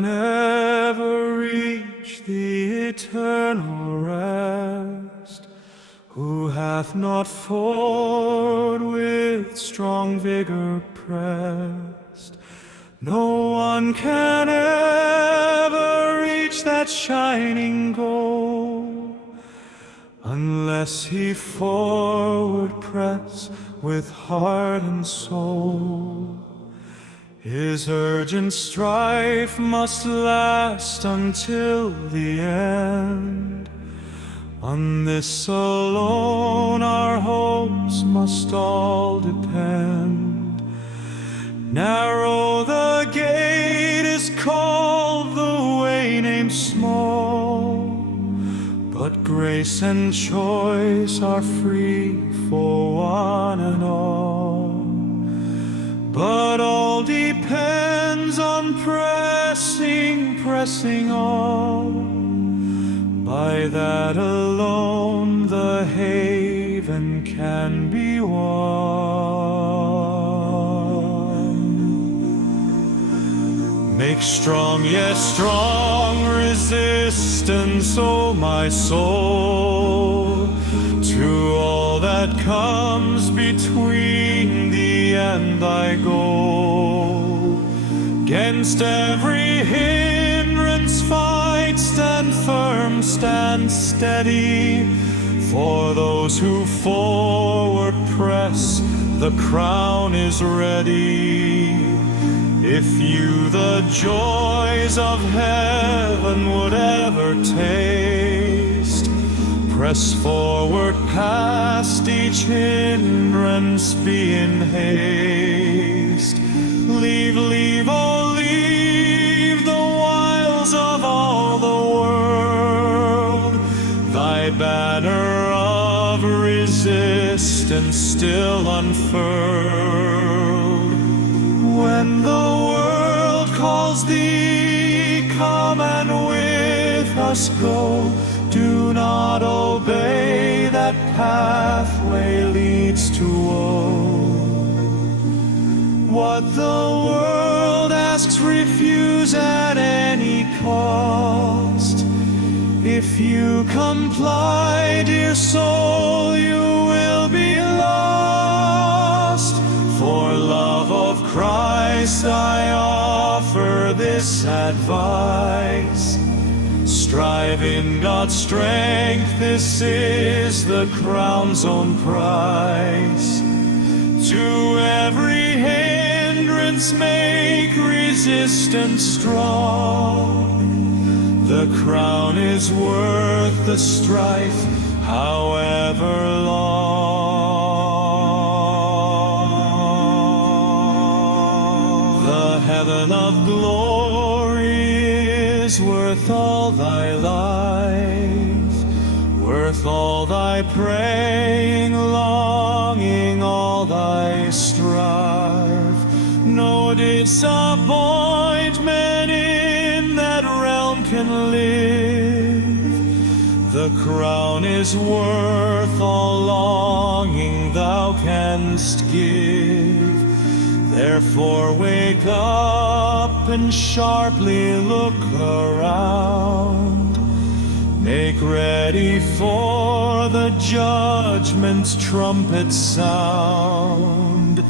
can ever reach the eternal rest, who hath not forward with strong vigor pressed. No one can ever reach that shining goal, unless he forward press with heart and soul. His urgent strife must last until the end. On this alone our hopes must all depend. Narrow the gate is called, the way named small, but grace and choice are free for one and all. But all depends on pressing on. By that alone the haven can be won. Make strong, yes, strong resistance, O my soul, to all that comes between thee and thy goal. 'Gainst every hindrance fight, stand firm, stand steady. For those who forward press, the crown is ready. If you the joys of heaven would ever taste, press forward past each hindrance, be in haste. Leave, oh leave the wiles of all the world, thy banner of resistance still unfurled. When the world calls thee, come and with us go. Do not obey, that pathway leads to woe. What the world asks, refuse at any cost. If you comply, dear soul, you will be lost. For love of Christ I offer this advice. Strive in God's strength, this is the crown's own price. To every hindrance make resistance strong. The crown is worth the strife, however long. The heaven of glory is worth all thy life, worth all thy praying, longing, all thy strife. No disappointment in that realm can live. The crown is worth all longing thou canst give. Therefore wake up and sharply look around. Make ready for the judgment's trumpet sound.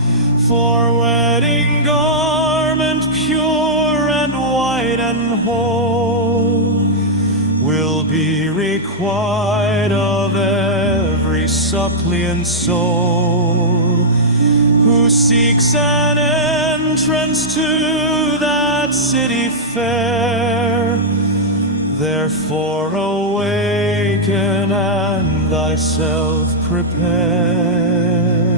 For wedding garment pure and white and whole will be required of every suppliant soul who seeks an entrance to that city fair. Therefore awaken and thyself prepare.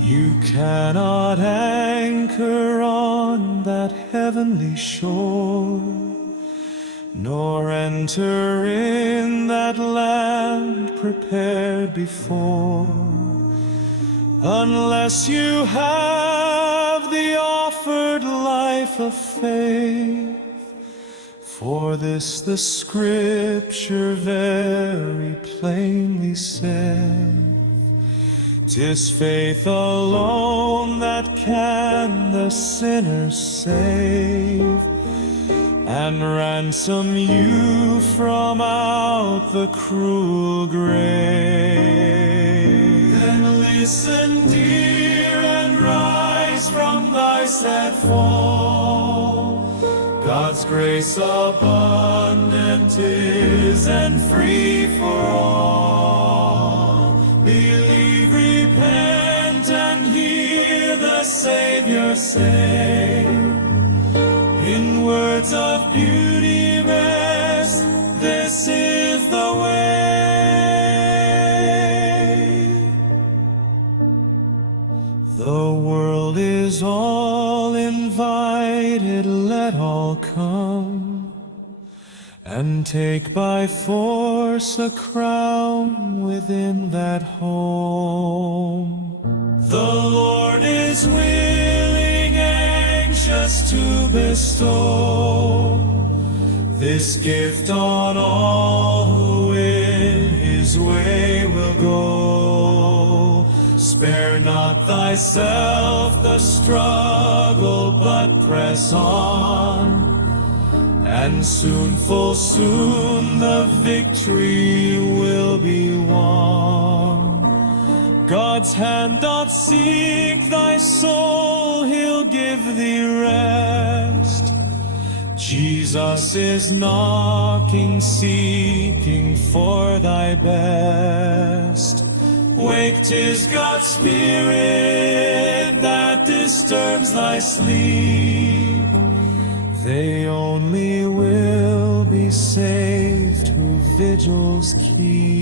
You cannot anchor on that heavenly shore, nor enter in that land prepared before, unless you have the offered life of faith. For this the Scripture very plainly said. 'Tis faith alone that what can the sinner save, and ransom you from out the cruel grave? Then listen, dear, and rise from thy sad fall. God's grace abundant is and free for all. Believe, repent, and hear the Savior say, in words of beauty rest, this is the way. The world is all invited, let all come, and take by force a crown within that home. The Lord is willing, anxious to bestow this gift on all who in his way will go. Spare not thyself the struggle, but press on, and soon, full soon, the victory will be won. God's hand doth seek thy soul, he'll give thee rest. Jesus is knocking, seeking for thy best. Wake, 'tis God's Spirit that disturbs thy sleep. They only will be saved who vigils keep.